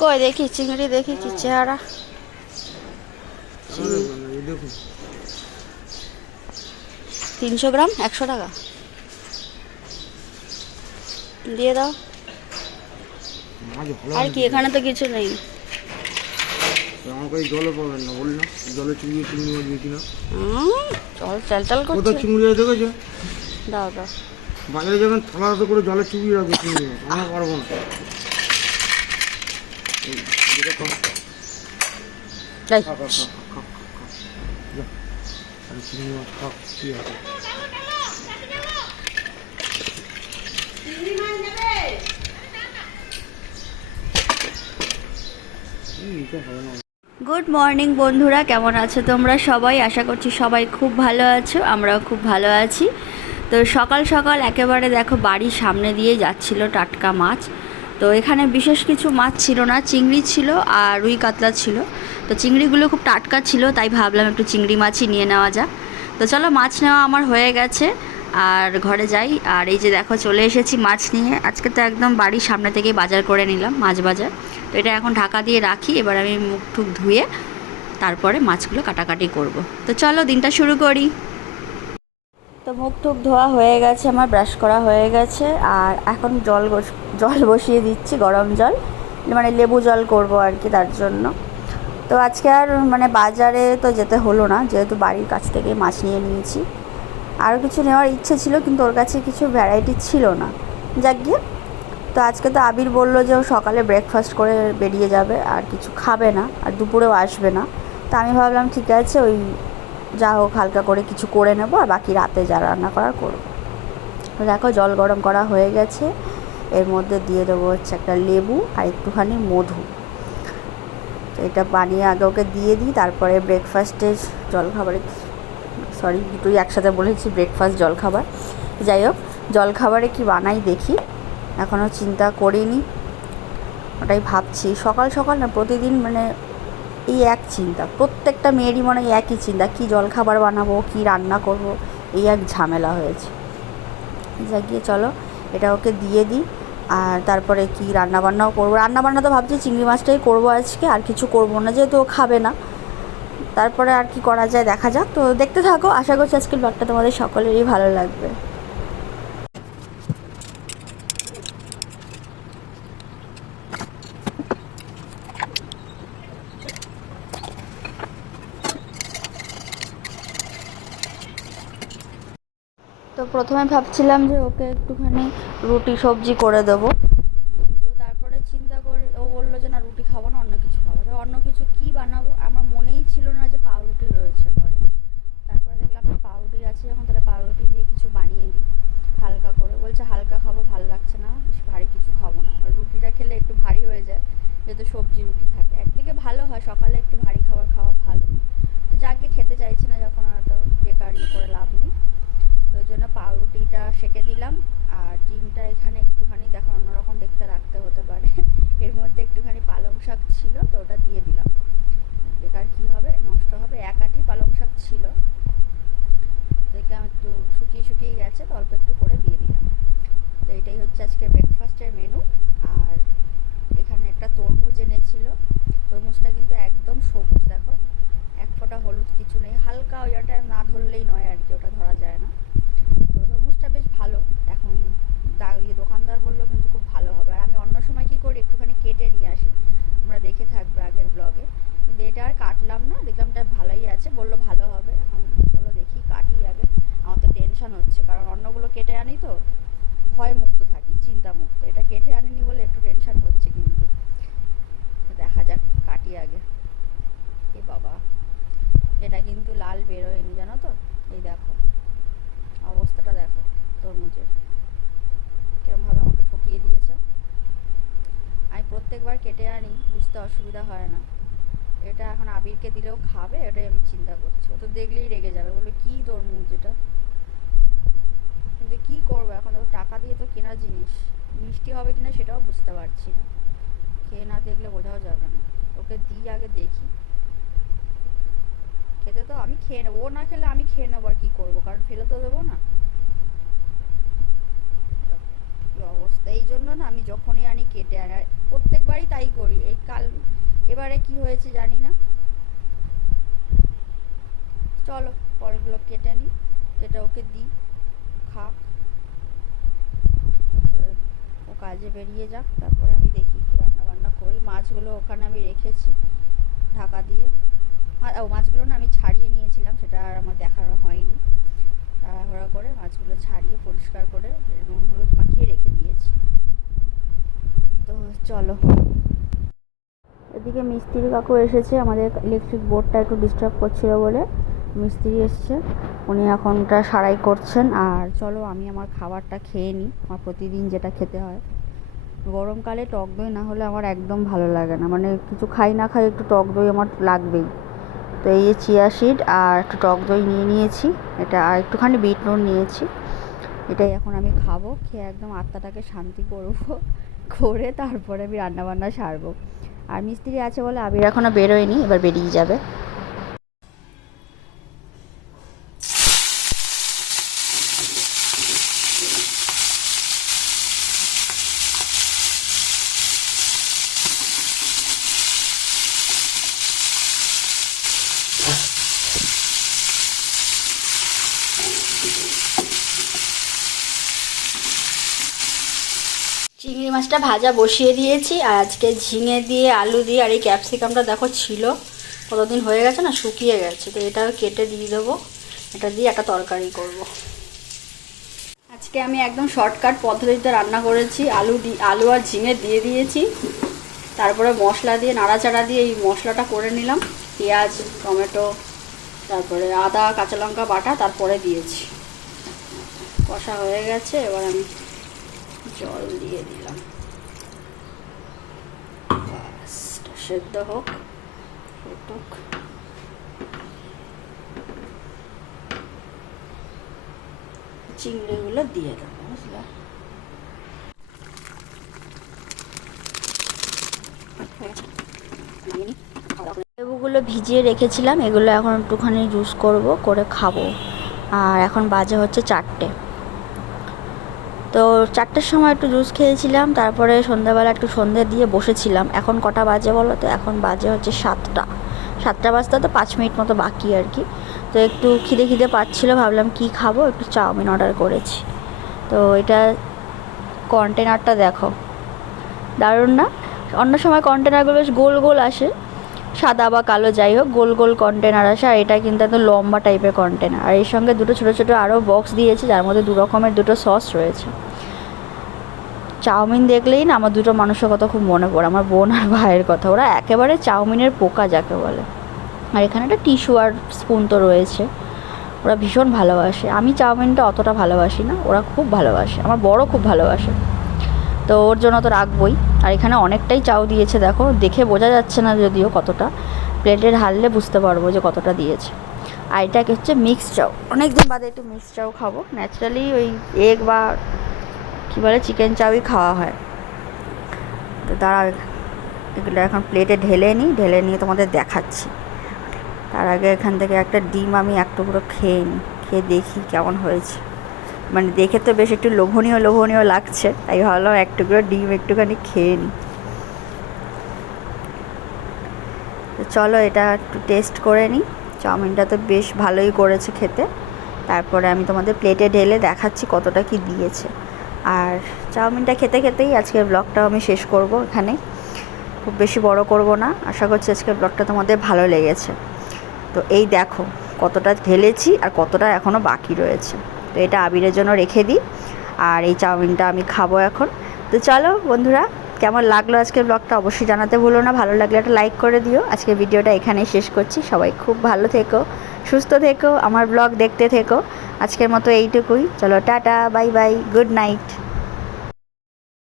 কই দেখি চিংড়ি দেখি কি চেহারা। তিনশো গ্রাম একশো টাকা। দিয়ে দাও। আর কি এখানে তো কিছু নেই। আমাকে এই জলে পাবেন না বলি না জলে মাছ দিয়েছি না জল চাল করছে। দেখেছ? দাও দাও। বাজারে যখন থালাতে করে জলে চুবিয়ে রাখবে আমরা পারব না। গুড মর্নিং বন্ধুরা। কেমন আছো তোমরা সবাই? আশা করছি সবাই খুব ভালো আছো আমরাও খুব ভালো আছি। তো সকাল সকাল একেবারে দেখো বাড়ির সামনে দিয়ে যাচ্ছিল টাটকা মাছ। তো এখানে বিশেষ কিছু মাছ ছিল না, চিংড়ি ছিল আর রুই কাতলা ছিল। তো চিংড়িগুলো খুব টাটকা ছিল, তাই ভাবলাম একটু চিংড়ি মাছই নিয়ে নেওয়া যাক। তো চলো মাছ নেওয়া আমার হয়ে গেছে আর ঘরে যাই। আর এই যে দেখো চলে এসেছি মাছ নিয়ে। আজকে তো একদম বাড়ির সামনে থেকেই বাজার করে নিলাম মাছ বাজার। তো এটা এখন ঢাকা দিয়ে রাখি, এবার আমি মুখ টুক ধুয়ে তারপরে মাছগুলো কাটাকাটি করব। তো চলো দিনটা শুরু করি। তো মুখ টুক ধোয়া হয়ে গেছে, আমার ব্রাশ করা হয়ে গেছে, আর এখন জল জল বসিয়ে দিচ্ছি, গরম জল মানে লেবু জল করব আর কি তার জন্য। তো আজকে আর মানে বাজারে তো যেতে হলো না, যেহেতু বাড়ির কাছ থেকে মাছ নিয়ে নিয়েছি। আরও কিছু নেওয়ার ইচ্ছে ছিল, কিন্তু ওর কাছে কিছু ভ্যারাইটি ছিল না। যাক গিয়ে, তো আজকে তো আবির বলল যে ও সকালে ব্রেকফাস্ট করে বেরিয়ে যাবে, আর কিছু খাবে না, আর দুপুরেও আসবে না। তো আমি ভাবলাম, ঠিক আছে, ওই যা হোক হালকা করে কিছু করে নেব আর বাকি রাতে যা রান্না করার করব। দেখো জল গরম করা হয়ে গেছে। এর মধ্যে দিয়ে দেবো হচ্ছে একটা লেবু আর একটুখানি মধু। এটা বানিয়ে আগে ওকে দিয়ে দিই, তারপরে ব্রেকফাস্টের জলখাবারে সরি দুটোই একসাথে বলেছি ব্রেকফাস্ট জলখাবার। যাই হোক, জলখাবারে কি বানাই দেখি। এখনও চিন্তা করিনি, ওটাই ভাবছি। সকাল সকাল না, প্রতিদিন মানে এই এক চিন্তা। প্রত্যেকটা মেয়েরই মনে হয় একই চিন্তা, কী জলখাবার বানাবো, কী রান্না করব, এই এক ঝামেলা হয়েছে। যা গিয়ে চলো, এটা ওকে দিয়ে দিই, আর তারপরে কি রান্না বান্নাও করব। রান্না বান্না তো ভাবছি চিংড়ি মাছটাই করব আজকে, আর কিছু করব না, যেহেতু ও খাবে না। তারপরে আর কি করা যায় দেখা যাক। তো দেখতে থাকো, আশা করছি আজকের ব্লগটা তোমাদের সকলেরই ভালো লাগবে তো প্রথমে ভাবছিলাম যে ওকে একটুখানি রুটি, সবজি করে দেবো। কিন্তু তারপরে চিন্তা করে ও বলল যে, না, রুটি খাব না, অন্য কিছু খাব। অন্য কিছু কী বানাবো? আমার মনেই ছিল না যে পাউরুটি রয়েছে ঘরে। তারপরে দেখলাম যে পাউরুটি আছে যখন তাহলে পাউরুটি দিয়ে কিছু বানিয়ে দিই, হালকা করে। বলছে, হালকা খাব, ভালো লাগছে না, বেশি ভারী কিছু খাব না। আর রুটিটা খেলে একটু ভারী হয়ে যায়, যেহেতু সবজি রুটি থাকে। একদিকে ভালো হয়, সকালে একটু ভারী খাবার খাওয়া ভালো। তো যাকে খেতে চাইছি না, যখন আর তো বেকার ইয়ে করে লাভ নেই। তো ওই জন্য পাউরুটিটা সেকে দিলাম আর ডিমটা এখানে একটুখানি, দেখো অন্যরকম দেখতে রাখতে হতে পারে। এর মধ্যে একটুখানি পালং শাক ছিল, তো ওটা দিয়ে দিলাম। বেকার কি হবে? নষ্ট হবে। এক আটি পালং শাক ছিল। দেখলাম একটু শুকিয়ে শুকিয়ে গেছে, তো অল্প একটু করে দিয়ে দিলাম। তো এটাই হচ্ছে আজকে ব্রেকফাস্টের মেনু আর এখানে একটা তরমুজ এনেছিল। তরমুজটা কিন্তু একদম সবুজ, দেখো। এক ফোঁটা হলুদ কিছু নেই। হালকা ওই ওটা না ধরলেই নয় আর কি, ওটা ধরা যায় না। তরমুজটা বেশ ভালো। এখন ইয়ে দোকানদার বলল কিন্তু খুব ভালো হবে। আর আমি অন্য সময় কি করি, একটুখানি কেটে নিয়ে আসি। তোমরা দেখে থাকবে আগের ব্লগে কিন্তু এটা আর কাটলাম না, দেখলাম এটা ভালোই আছে, বলল ভালো হবে। এখন চলো দেখি, কাটি আগে। আমার তো টেনশন হচ্ছে, কারণ অন্যগুলো কেটে আনি তো ভয় মুক্ত থাকি চিন্তা মুক্ত এটা কেটে আনিনি বলে একটু টেনশন হচ্ছে কিন্তু। দেখা যাক, কাটি আগে। এ বাবা, এটা কিন্তু লাল বেরোয়নি, জানো তো? এই দেখো। অবস্থাটা দেখো, তরমুজের। কিরমভাবে আমাকে ঠকিয়ে দিয়েছে। আমি প্রত্যেকবার কেটে আনি, বুঝতে অসুবিধা হয় না। এটা এখন আবিরকে দিলেও খাবে, এটাই আমি চিন্তা করছি। ও তো দেখলেই রেগে যাবে বলে কী তরমুজ এটা? কিন্তু কী করব, এখন ও টাকা দিয়ে তো কেনা জিনিস। মিষ্টি হবে কিনা সেটাও বুঝতে পারছি না। খেয়ে না দেখলে বোঝাও যাবে না। ওকে দিই, আগে দেখি। খেতে তো আমি খেয়ে নেব। ও না খেলে আমি খেয়ে নেব আর কি করব? কারণ ফেলে তো দেবো না। অবস্থা, এই জন্য না আমি যখনই আনি কেটে আনি। আর প্রত্যেকবারই তাই করি। এই কাল, এবারে কি হয়েছে জানি না। চলো ফলগুলো কেটে নিই যেটা ওকে দিই, খাক। তারপরে ও কাজে বেরিয়ে যাক। তারপরে আমি দেখি কি রান্না বান্না করি। মাছগুলো ওখানে আমি রেখেছি ঢাকা দিয়ে। ও মাছগুলো না আমি ছাড়িয়ে নিয়েছিলাম, সেটা আর আমার দেখানো হয়নি। তাড়াহুড়া করে মাছগুলো ছাড়িয়ে পরিষ্কার করে নুন হলুদ মাখিয়ে রেখে দিয়েছি। তো চলো। এদিকে মিস্ত্রি কাকু এসেছে, আমাদের ইলেকট্রিক বোর্ডটা একটু ডিস্টার্ব করছিল বলে মিস্ত্রি এসছে। উনি এখনটা সারাই করছেন, আর চলো আমি আমার খাবারটা খেয়ে নিই, আমার প্রতিদিন যেটা খেতে হয়। গরমকালে টক দই না হলে আমার একদম ভালো লাগে না মানে কিছু খাই না খাই একটু টক দই আমার লাগবেই। তো এই যে চিয়া সিড আর একটু টক দই নিয়ে নিয়েছি। এটা আর একটুখানি বিট নুন নিয়েছি। এটাই এখন আমি খাব, খেয়ে একদম আত্মাটাকে শান্তি করব, করে তারপরে আমি রান্নাবান্না সারবো। আর মিস্ত্রি আছে বলে আবির এখনও বেরোয়নি, এবার বেরিয়ে যাবে চিংড়ি মাছটা ভাজা বসিয়ে দিয়েছি, আর আজকে ঝিঙে দিয়ে, আলু দিয়ে, আর এই ক্যাপসিকামটা দেখো ছিল। কতদিন হয়ে গেছে না, শুকিয়ে গেছে। তো এটাও কেটে দিয়ে দেবো। এটা দিয়ে একটা তরকারি করব। আজকে আমি একদম শর্টকাট পদ্ধতিতে রান্না করেছি। আলু আলু আর ঝিঙে দিয়ে দিয়েছি। তারপরে মশলা দিয়ে, নাড়াচাড়া দিয়ে এই মশলাটা করে নিলাম। পেঁয়াজ, টমেটো, তারপরে আদা, কাঁচা লঙ্কা বাটা, তারপরে দিয়েছি। কষা হয়ে গেছে, এবার আমি জল দিয়ে দিলাম ব্যাস, এটা সেদ্ধ হোক, ফুটুক। চিংড়িগুলো দিয়ে দেবো লেবুগুলো ভিজিয়ে রেখেছিলাম, এগুলো এখন একটুখানি জুস করব, করে খাব। আর এখন বাজে হচ্ছে চারটে। তো চারটের সময় একটু জুস খেয়েছিলাম, তারপরে সন্ধ্যাবেলা একটু সন্ধে দিয়ে বসেছিলাম। এখন কটা বাজে বলো তো? এখন বাজে হচ্ছে সাতটা। সাতটা বাজতে তো পাঁচ মিনিট মতো বাকি আর কি। তো একটু খিদে খিদে পাচ্ছিলো, ভাবলাম কি খাব? একটু চাউমিন অর্ডার করেছি। তো এটা কন্টেনারটা দেখো। দারুণ না? অন্য সময় কন্টেনারগুলো বেশ গোল গোল আসে। সাদা বা কালো যাই হোক, গোল গোল কন্টেনার আসে, আর এটা কিন্তু একদম লম্বা টাইপের কন্টেনার আর এর সঙ্গে দুটো ছোটো ছোটো আরও বক্স দিয়েছে, যার মধ্যে দু রকমের দুটো সস রয়েছে। চাউমিন দেখলেই না আমার দুটো মানুষের কথা খুব মনে পড়ে, আমার বোন আর ভাইয়ের কথা। ওরা একেবারে চাউমিনের পোকা যাকে বলে। আর এখানে একটা টিস্যু আর স্পুন তো রয়েছে। ওরা ভীষণ ভালোবাসে। আমি চাউমিনটা অতটা ভালোবাসি না, ওরা খুব ভালোবাসে। আমার বড় খুব ভালোবাসে। তো ওর জন্য তো রাখবই। আর এখানে অনেকটাই চাউ দিয়েছে, দেখো। দেখে বোঝা যাচ্ছে না যদিও কতটা। প্লেটের ঢাললে বুঝতে পারব যে কতটা দিয়েছে। আর এটা কি হচ্ছে মিক্স চাউ। অনেক দিন বাদে একটু মিক্স চাউ খাব। ন্যাচারালি ওই এগ বা কী বলে চিকেন চাউই খাওয়া হয়। তো দাঁড়া এগুলো এখন প্লেটে ঢেলে নিই। ঢেলে নিয়ে তোমাদের দেখাচ্ছি। তার আগে এখান থেকে একটা ডিম আমি এক টুকরো খেয়ে নিই। খেয়ে দেখি কেমন হয়েছে। মানে দেখে তো বেশ একটু লোভনীয় লোভনীয় লাগছে। তাই ভাবলাম এক টুকরো ডিম একটুখানি খেয়ে নিই। চলো এটা একটু টেস্ট করে নিই। চাউমিনটা তো বেশ ভালোই করেছে খেতে। তারপরে আমি তোমাদের প্লেটে ঢেলে দেখাচ্ছি কতটা কি দিয়েছে। আর চাউমিনটা খেতে খেতেই আজকের ব্লগটাও আমি শেষ করব এখানে। খুব বেশি বড় করব না। আশা করছি আজকের ব্লগটা তোমাদের ভালো লেগেছে। তো এই দেখো কতটা ঢেলেছি আর কতটা এখনও বাকি রয়েছে। তো এটা আবিরের জন্য রেখে দিই। আর এই চাউমিনটা আমি খাব এখন। তো চলো বন্ধুরা, কেমন লাগল আজকের ব্লগটা অবশ্যই জানাতে ভুলো না। ভালো লাগলে একটা লাইক করে দিও। আজকের ভিডিওটা এখানেই শেষ করছি। সবাই খুব ভালো থেকো, সুস্থ থেকো, আমার ব্লগ দেখতে থেকো। আজকের মতো এইটুকুই। চলো tata, bye bye good night